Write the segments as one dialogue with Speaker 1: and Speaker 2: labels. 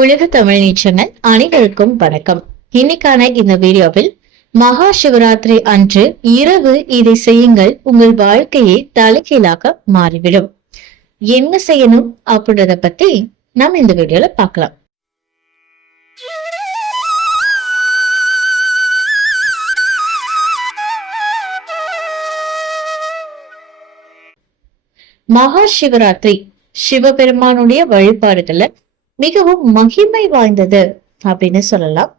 Speaker 1: உலக தமிழ் சேனல் அனைவருக்கும் வணக்கம். இன்னைக்கான இந்த வீடியோவில் மகா சிவராத்திரி அன்று இரவு இதை செய்யுங்கள் உங்கள் வாழ்க்கையை தலைகீழாக மாறிவிடும். என்ன செய்யணும் அப்படின்றத பத்தி நம்ம இந்த வீடியோல பார்க்கலாம். மகா சிவராத்திரி சிவபெருமானுடைய வழிபாடுகளை மிகவும் மகிமை வாய்ந்தது அப்படின்னு சொல்லலாம்.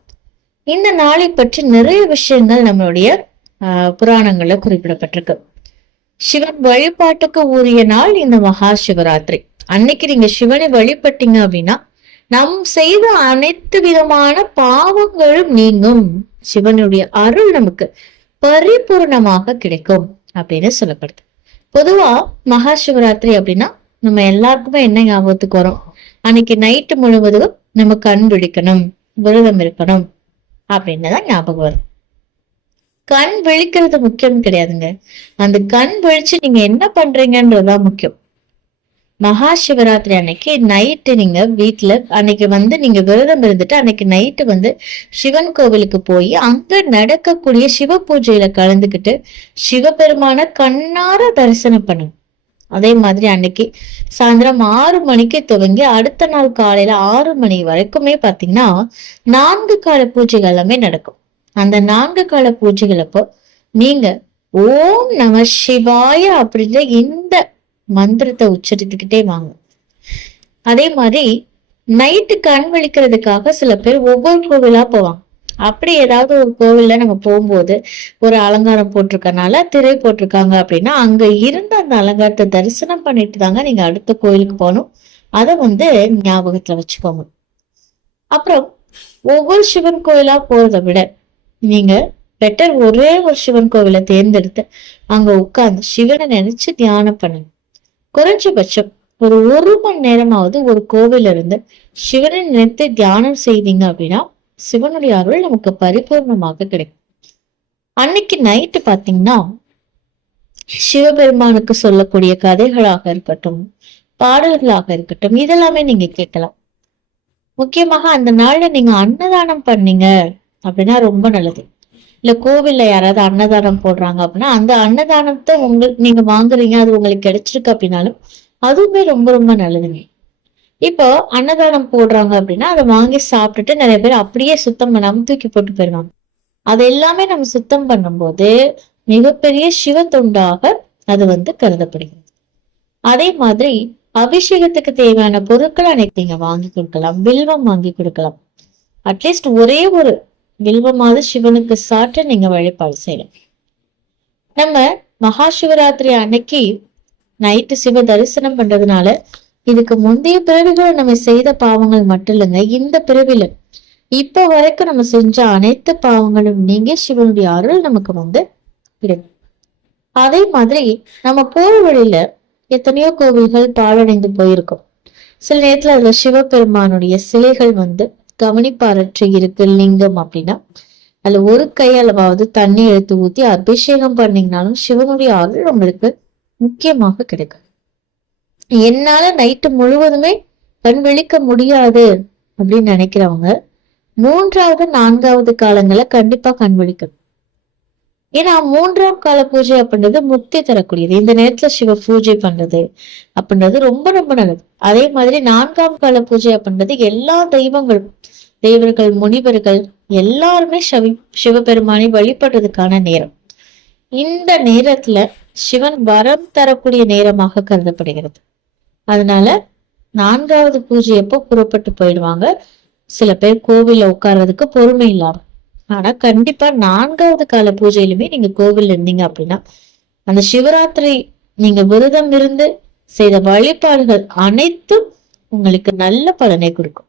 Speaker 1: இந்த நாளை பற்றி நிறைய விஷயங்கள் நம்மளுடைய ஆஹ், புராணங்கள்ல குறிப்பிடப்பட்டிருக்கு. சிவன் வழிபாட்டுக்கு உரிய நாள் இந்த மகா சிவராத்திரி. அன்னைக்கு நீங்க சிவனை வழிபட்டீங்க அப்படின்னா நம் செய்த அனைத்து விதமான பாவங்களும் நீங்கும். சிவனுடைய அருள் நமக்கு பரிபூர்ணமாக கிடைக்கும் அப்படின்னு சொல்லப்படுது. பொதுவா மகா சிவராத்திரி அப்படின்னா நம்ம எல்லாருக்குமே என்ன ஞாபகத்துக்கு வரும்? அன்னைக்கு நைட்டு முழுவதும் நம்ம கண் விழிக்கணும் விரதம் இருக்கணும் அப்படின்னு தான் ஞாபகம் வரும். கண் விழிக்கிறது முக்கியம் கிடையாதுங்க. அந்த கண் விழிச்சு நீங்க என்ன பண்றீங்கன்றதுதான் முக்கியம். மகா சிவராத்திரி அன்னைக்கு நைட்டு நீங்க வீட்டுல அன்னைக்கு வந்து நீங்க விரதம் இருந்துட்டு அன்னைக்கு நைட்டு வந்து சிவன் கோவிலுக்கு போய் அங்க நடக்கக்கூடிய சிவ பூஜையில கலந்துக்கிட்டு சிவபெருமான கண்ணார தரிசனம் பண்ணுங்க அதே மாதிரி அன்னைக்கு சாயந்தரம் ஆறு மணிக்கு துவங்கி அடுத்த நாள் காலையில ஆறு மணி வரைக்குமே பாத்தீங்கன்னா நான்கு கால பூஜைகள் எல்லாமே நடக்கும். அந்த நான்கு கால பூஜைகளப்போ நீங்க ஓம் நம சிவாய அப்படின்ற இந்த மந்திரத்தை உச்சரித்துக்கிட்டே வாங்க. அதே மாதிரி நைட்டு கண் விழிக்கிறதுக்காக சில பேர் ஒவ்வொரு கோவிலா போவாங்க. அப்படி ஏதாவது ஒரு கோவில்ல நம்ம போகும்போது ஒரு அலங்காரம் போட்டிருக்கனால திரை போட்டிருக்காங்க அப்படின்னா அங்க இருந்த அந்த அலங்காரத்தை தரிசனம் பண்ணிட்டு தாங்க நீங்க அடுத்த கோயிலுக்கு போகணும். அதை வந்து ஞாபகத்துல வச்சுக்கோங்க. அப்புறம் ஒவ்வொரு சிவன் கோயிலா போறதை விட நீங்க பெட்டர் ஒரே ஒரு சிவன் கோவிலை தேர்ந்தெடுத்து அங்க உட்கார்ந்து சிவனை நினைச்சு தியானம் பண்ணுங்க. குறைஞ்சபட்சம் ஒரு ஒரு மணி நேரமாவது ஒரு கோவில இருந்து சிவனை நினைத்து தியானம் செய்தீங்க அப்படின்னா சிவனுடைய அருள் நமக்கு பரிபூர்ணமாக கிடைக்கும். அன்னைக்கு நைட்டு பாத்தீங்கன்னா சிவபெருமானுக்கு சொல்லக்கூடிய கதைகளாக இருக்கட்டும் பாடல்களாக இருக்கட்டும் இதெல்லாமே நீங்க கேட்கலாம். முக்கியமாக அந்த நாள்ல நீங்க அன்னதானம் பண்ணீங்க அப்படின்னா ரொம்ப நல்லது. இல்ல கோவில்ல யாராவது அன்னதானம் போடுறாங்க அப்படின்னா அந்த அன்னதானத்தை உங்களுக்கு நீங்க வாங்குறீங்க அது உங்களுக்கு கிடைச்சிருக்கு அப்படின்னாலும் அதுவுமே ரொம்ப ரொம்ப நல்லதுங்க. இப்போ அன்னதானம் போடுறாங்க அப்படின்னா அதை வாங்கி சாப்பிட்டுட்டு நிறைய பேர் அப்படியே சுத்தம் பண்ணாம தூக்கி போட்டு போயிடுவாங்க. அது எல்லாமே நம்ம சுத்தம் பண்ணும்போது மிகப்பெரிய சிவ தொண்டாக அது வந்து கருதப்படுகிறது. அதே மாதிரி அபிஷேகத்துக்கு தேவையான பொருட்கள் அனைத்து நீங்க வாங்கி கொடுக்கலாம். வில்வம் வாங்கி கொடுக்கலாம். அட்லீஸ்ட் ஒரே ஒரு வில்வமாவது சிவனுக்கு சாற்ற நீங்க வழிபாடு செய்யலாம். நம்ம மகா சிவராத்திரி அன்னைக்கு நைட்டு சிவ தரிசனம் பண்றதுனால இதுக்கு முந்தைய பிறவிகளை நம்ம செய்த பாவங்கள் மட்டும் இல்லைங்க இந்த பிறவில. இப்ப வரைக்கும் நம்ம செஞ்ச அனைத்து பாவங்களும் நீங்க சிவனுடைய அருள் நமக்கு வந்து கிடைக்கும். அதே மாதிரி நம்ம போற வழியில எத்தனையோ கோவில்கள் பாழடைந்து போயிருக்கும். சில நேரத்துல அதுல சிவபெருமானுடைய சிலைகள் வந்து கவனிப்பாரற்று இருக்கு லிங்கம் அப்படின்னா. அதுல ஒரு கையளவாவது தண்ணி எடுத்து ஊத்தி அபிஷேகம் பண்ணீங்கனாலும் சிவனுடைய அருள் உங்களுக்கு முக்கியமாக கிடைக்கும். என்னால நைட்டு முழுவதுமே கண் விழிக்க முடியாது அப்படின்னு நினைக்கிறவங்க மூன்றாவது நான்காவது காலங்களை கண்டிப்பா கண் விழிக்கணும். ஏன்னா மூன்றாம் கால பூஜை அப்படின்றது முக்தி தரக்கூடியது. இந்த நேரத்துல சிவ பூஜை பண்றது அப்படின்றது ரொம்ப ரொம்ப நல்லது. அதே மாதிரி நான்காம் கால பூஜை அப்படின்றது எல்லா தெய்வங்களும் தெய்வர்கள் முனிவர்கள் எல்லாருமே சிவ சிவபெருமானை வழிபடுறதுக்கான நேரம். இந்த நேரத்துல சிவன் வரம் தரக்கூடிய நேரமாக கருதப்படுகிறது. அதனால நான்காவது பூஜை எப்போ புறப்பட்டு போயிடுவாங்க? சில பேர் கோவில்ல உட்கார்றதுக்கு பொறுமை இல்லாம. ஆனா கண்டிப்பா நான்காவது கால பூஜையிலுமே நீங்க கோவில் இருந்தீங்க அப்படின்னா அந்த சிவராத்திரி நீங்க விரதம் இருந்து செய்த வழிபாடுகள் அனைத்தும் உங்களுக்கு நல்ல பலனை கொடுக்கும்.